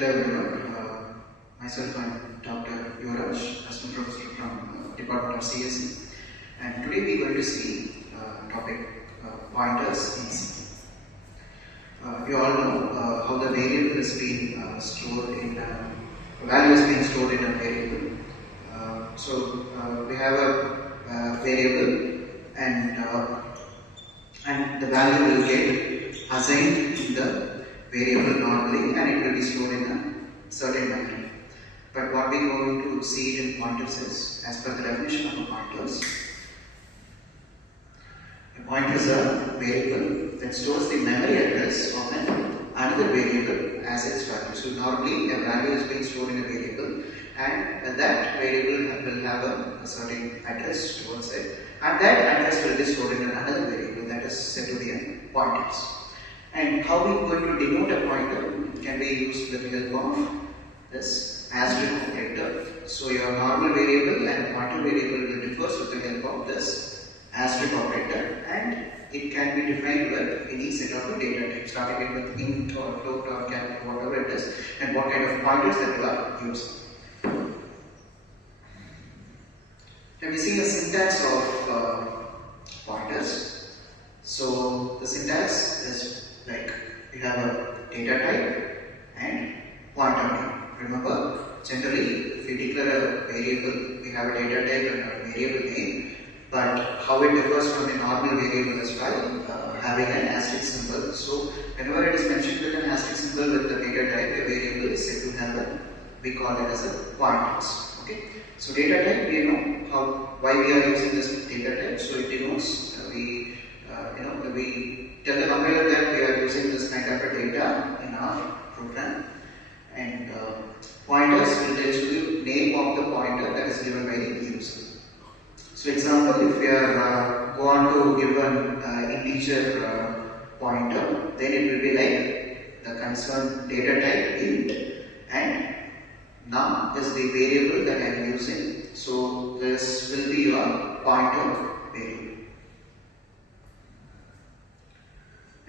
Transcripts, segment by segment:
Hello everyone, myself I'm Dr. Yuvaraj, assistant professor from Department of CSE, and today we are going to see topic pointers in C. You all know how the variable is being stored in value is being stored in a variable. We have a variable and the value will get assigned in the variable normally, and it will be stored in a certain memory. But what we are going to see in pointers is, as per the definition of a pointers, a pointer is a variable that stores the memory address of another variable as its value. So normally a value is being stored in a variable, and that variable will have a certain address towards it, and that address will be stored in another variable that is said to be a pointers. And how we are going to denote a pointer can be used with the help of this asterisk operator. So your normal variable and pointer variable will differ with the help of this asterisk operator, and it can be defined with any set of data types, starting with int or float or cap or whatever it is, and what kind of pointers that you are using. Now we see the syntax of pointers. So the syntax is like we have a data type and pointer type. Remember, generally if we declare a variable, we have a data type and a variable name, but how it differs from the normal variable as well, having an asterisk symbol. So whenever it is mentioned with an asterisk symbol with the data type, a variable is said to have we call it as a pointers. Okay. So data type, we know why we are using this data type. So it denotes we tell the compiler that we are using this kind of a data in our program, and pointers will tell you the name of the pointer that is given by the user. So example, if we are go on to give an integer pointer, then it will be like the concerned data type int, and num is the variable that I am using. So this will be your pointer variable.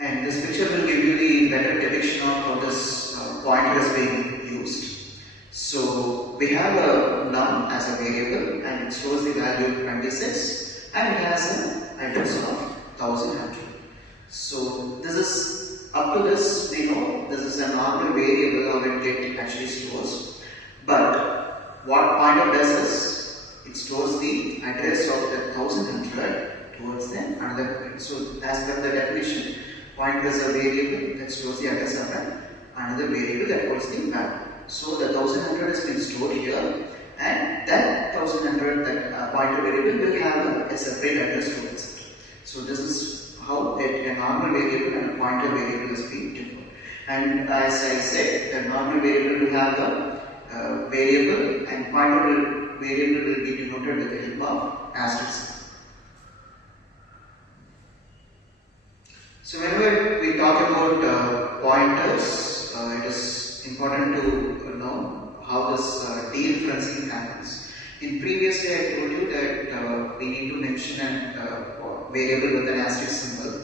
And this picture will give you the better depiction of how this pointer is being used. So we have a num as a variable, and it stores the value 26, and it has an address of 1100. So this is up to this, we know this is a normal variable how it actually stores. But what pointer does is it stores the address of the 1100 towards then another point. So as per the definition, pointer is a variable that stores the address of another variable that holds the value. So the 1100 is being stored here, and that 1100, that pointer variable will have a separate address towards it. So this is how a normal variable and a pointer variable is being different. And as I said, the normal variable will have a variable, and pointer variable will be denoted with the help of asterisk. So whenever we talk about pointers, it is important to know how this dereferencing happens. In previous day I told you that we need to mention a variable with an asterisk symbol,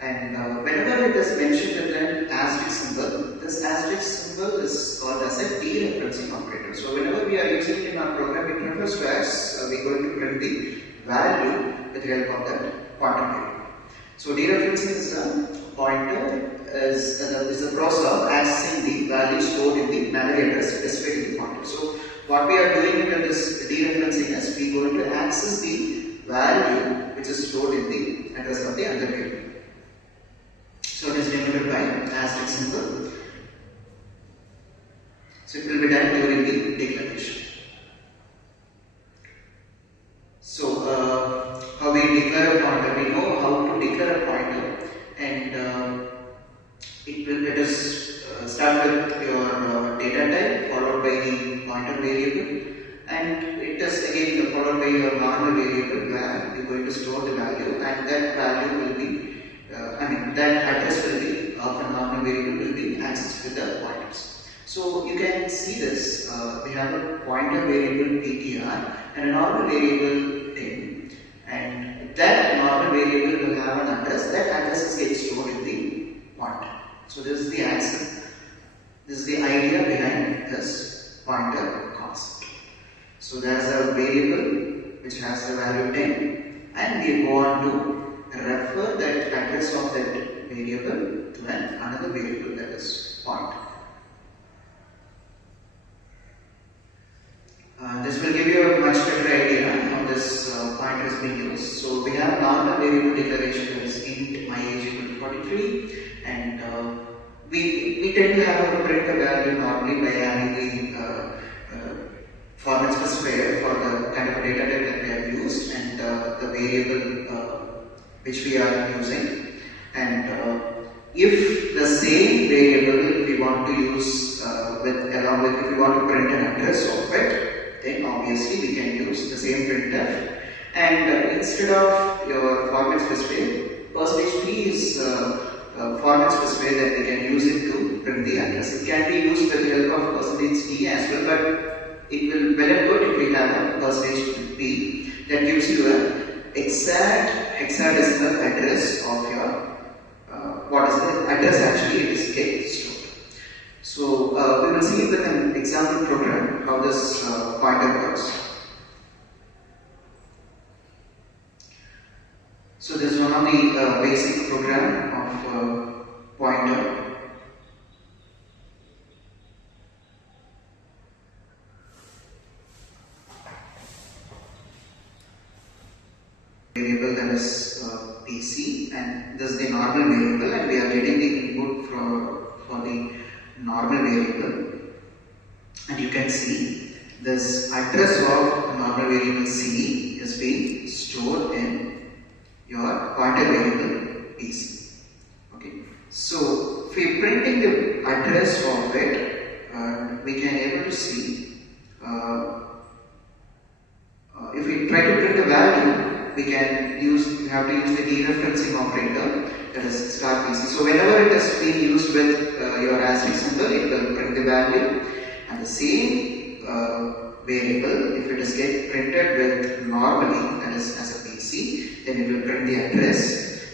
and whenever it is mentioned with an asterisk symbol, this asterisk symbol is called as a dereferencing operator. So whenever we are using it in our program, it refers to as we are going to print the value with the help of that pointer variable. So dereferencing is a pointer is the process of accessing the value stored in the memory address specified in the pointer. So what we are doing with this dereferencing is we are going to access the value which is stored in the address of the other variable. So it is denoted by asterisk symbol. So it will be done during the declaration. So how we declare a pointer, we know how to declare a pointer, and it is start with your data type followed by the pointer variable, and it is again followed by your normal variable where you are going to store the value, and that value will be that address will be of a normal variable will be accessed with the pointers. So you can see this, we have a pointer variable ptr and a normal variable 10, and that normal variable will have an address. That address gets stored in the pointer. So this is the access. This is the idea behind this pointer concept. So there is a variable which has the value 10, and we go on to refer that address of that variable to another variable, that is pointer. This will give you a much better idea how this pointer is being used. So we have normal variable declaration, that is int my age equal to 43, and we tend to have a print a value normally by having the format specifier for the kind of data type that we have used, and the variable which we are using. And if the same variable we want to use along with, if we want to print an address of it, then obviously we can use the same printf, and instead of your format specifier, %p is format specifier that we can use it to print the address. It can be used with the help of %t as well, but it will well and good if we have a %p that gives you an exact hexadecimal address of your what is the address actually it is getting stored. So we will see with an example program how this pointer works. So this is one of the basic program of pointer. Variable that is PC, and this is the normal variable, and we are getting the input for the normal variable, and you can see this address of normal variable C is being stored in your pointer variable PC. Okay, so if we are printing the address of it, we can able to see if we try to print the value, we have to use the dereferencing operator, that is star PC. So whenever it is being used with your asterisk symbol, it will print the value, and the same variable, if it is get printed with normally, that is as a PC, then it will print the address.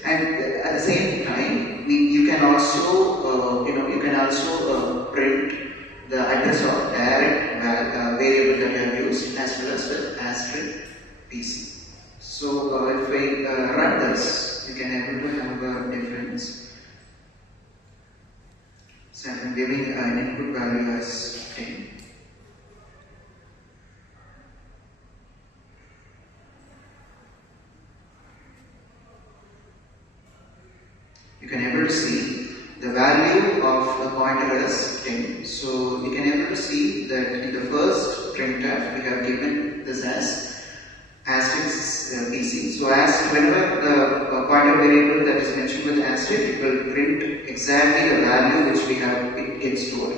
And at the same time, you can also print the address of direct variable that you have used, as well as with asterisk PC. So if I run this, you can able to have a difference. So I am giving an input value as 10. You can able to see the value of the pointer is 10. So you can able to see that in the first printf we have given this as asterisk PC. So as whenever the pointer variable that is mentioned with asterisk, it will print exactly the value which we have it gets stored.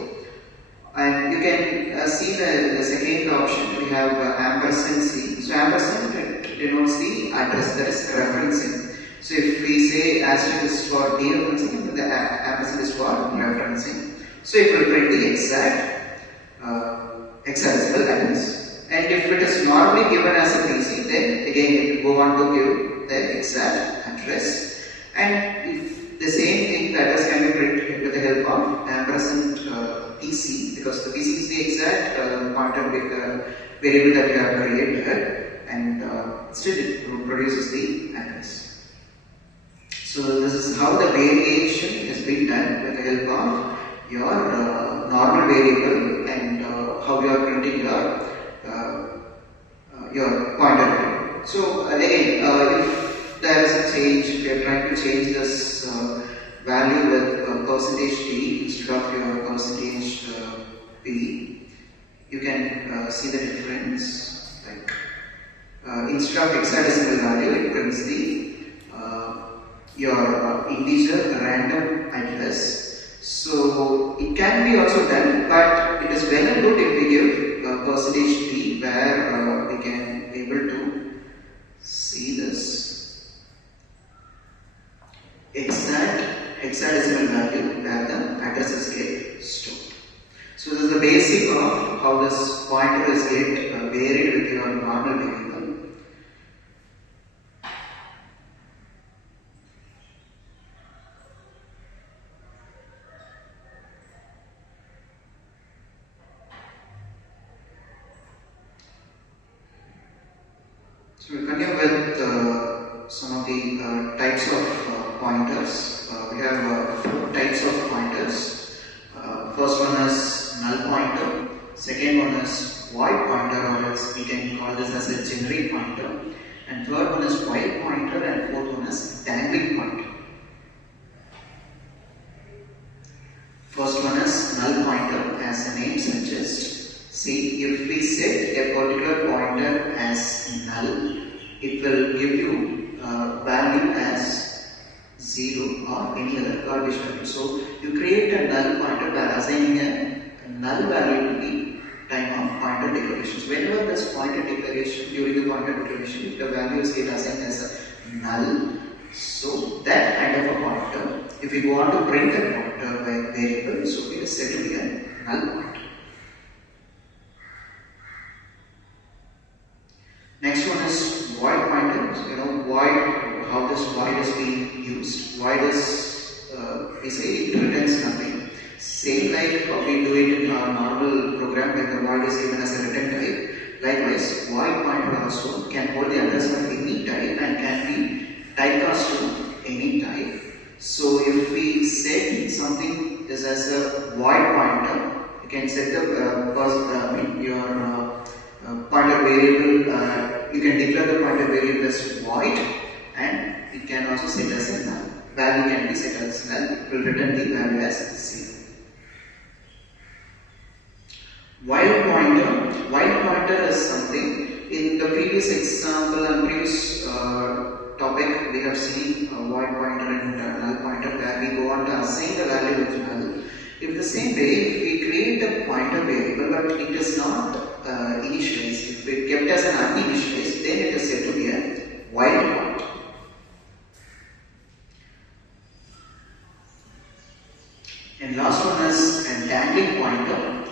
And you can see the second option, we have ampersand C. So ampersand denotes the address, that is referencing. So if we say asterisk is for dereferencing and the ampersand is for referencing, so it will print the exact hexadecimal address. And if it is normally given as a PC, then again it will go on to give the exact address. And if the same thing, the address can be printed with the help of ampersand PC, because the PC is the exact pointer variable that you have created, and still it produces the address. So this is how the variation is being done with the help of your normal variable, and how you are printing your pointer. So again, if there is a change, if you are trying to change this value with %t instead of your %p, you can see the difference. Like instead of hexadecimal value, it prints the your integer random address. So it can be also done, but it is well and good if we give %t, where we can able to see this exact hexadecimal value where the addresses get stored. So this is the basic of how this pointer is get varied with your normal variable. So we continue with some of the types of pointers. We have 4 types of pointers. First one is null pointer. Second one is void pointer, or else we can call this as a generic pointer. And third one is while pointer, and fourth one is dangling pointer. First one is null pointer, as the name suggests. See, if we set a particular pointer as null, it will give you value as 0 or any other garbage value. So you create a null pointer by assigning a null value to the time of pointer declaration. So whenever this pointer declaration, during the pointer declaration, if the value is get assigned as a null, so that kind of a pointer, if we go on to print a pointer by variable, so it is said to be a null pointer. Next one is void pointer. You know, void, how this void is being used. Void is, we say it returns nothing. Same like how we do it in our normal program where the void is given as a return type. Likewise, void pointer also can hold the address of any type and can be typecast to any type. So if we set something is as a void pointer, you can set the your pointer variable. You can declare the pointer variable as void, and it can also set as a null. Value can be set as null. It will return the value as 0. While pointer is something, in the previous example and previous topic we have seen void pointer and null pointer, where we go on to assign the value with null. If the same way, if we create a pointer variable but it is not initialized, if it kept as an uninitialized, then it is said to be a while pointer. And last one is a dangling pointer.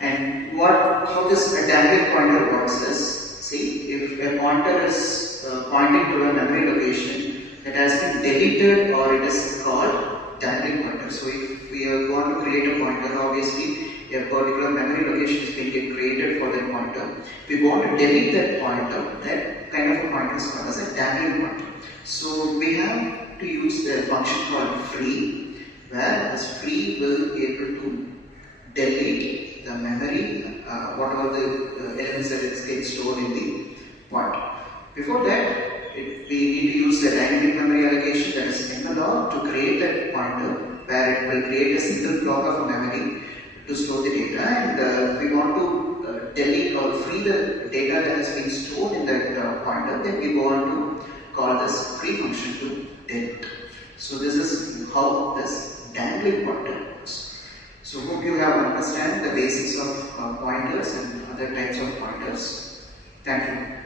And how this dangling pointer works is, see, if a pointer is pointing to a memory location that has been deleted, or it is called dangling pointer. So if we are going to create a pointer, obviously a particular memory location is being created for that pointer. If we want to delete that pointer, that kind of a pointer is called as a dangling pointer. So we have to use the function called free, where this free will be able to delete the memory, whatever the elements that is get stored in the pointer. Before that, we need to use the dynamic memory allocation, that is mlog, to create that pointer, where it will create a single block of memory to store the data. And if we want to delete or free the data that has been stored in that pointer, then we go on to call this free function to delete. So this is how this dangling pointer works. So hope you have understand the basics of pointers and other types of pointers. Thank you.